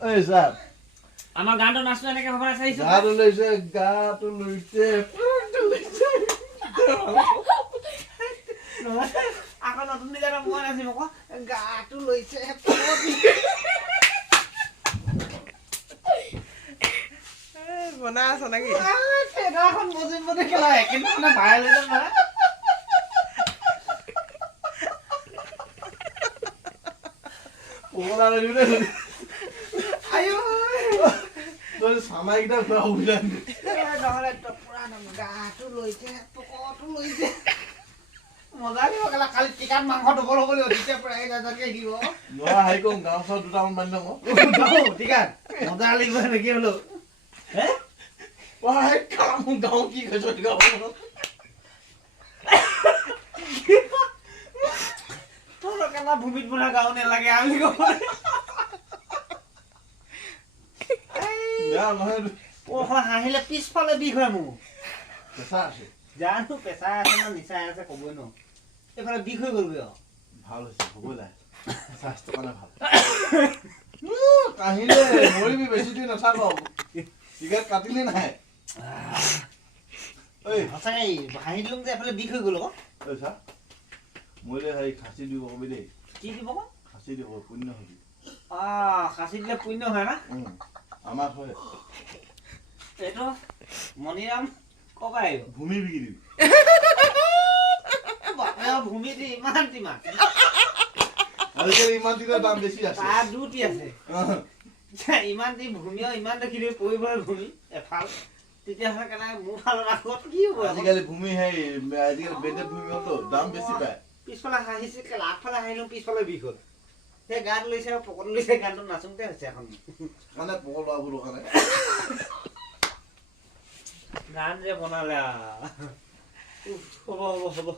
এই স্যার আমার গানটো নাচটো এনেকে হ'ব না চাইছো গাটো লৈছে গাটো লৈছে আকৌ নতুন ডিজাইনৰ মই নাচিম আকৌ গাটো লৈছে বনাই আছ নাকি এখন মজিম মতে খেলা কিন্তু মানে ভাইৰেল হৈ যাম না পগলা লাগি দে আয়ো তোৰ সামাইকটা পুৰা উলান নহলে তো পুৰা গাটো লৈছে পকটো লৈছে মজা দিব কেলা খালি চিকেন মাংস ডবল হ'ব লাগিব তেতিয়া পুৰা এই দাদাকে দিব মই হাই কম গাঁও চাও দুটামান বান্ধি লওঁ চিকেন মজা লাগিব নেকি হলো হে ওই কাম গাঁও কি কৈছ গাঁও তোৰ কেলা ভূমিত বনা গাঁও নেলাগে আমি ক'ব বেয়া নহয় ও হাঁহিলে পিছফালে বিষ হয় মোৰ পেছা আছে জানো পেছা আছে না নিচাই আছে ক'বই ন এইফালে বিষ হৈ গ'লগৈ ভাল হৈছে হ'ব লাগে স্বাস্থ্য কাৰণে ভাল কাহিলে মৰিবি বেছি দিন নাথাক চিগাৰেট কাটিলি নাই ঐ সঁচাই হাঁহি দিলোঁ যে এফালে বিষ হৈ গ'ল আকৌ ঐ চা মৰিলে হেৰি খাচী দিব কবি দেই কি দিব আকৌ খাচী দিব পুণ্য হবি খাচী দিলে পুণ্য হয় না আমাৰ হয় এইটো মণিৰাম ক'বা আহিব ভূমি বিকি দিবি ভূমি দি ইমান টিমান আজিকালি ইমান দিনৰ দাম বেছি আছে তাৰ দুটি আছে ইমান দি ভূমিও ইমান দেখি দিব পৰিবই ভূমি এফাল তেতিয়াহ'লে কেনেকৈ মোৰ ফালৰ আগত কি হ'ব আজিকালি ভূমি সেই আজিকালি বেডেড ভূমি হ'লতো দাম বেছি পায় পিছফালে হাঁহিছে কেলা আগফালে হাঁহিলোঁ পিছফালে বিষ হ'ল সেই গান লৈছে আৰু পকত লৈছে গানটো নাচোঁতে হৈছে এখন মানে পকল লোৱাবোৰৰ কাৰণে গান যে বনালে হ'ব হ'ব হ'ব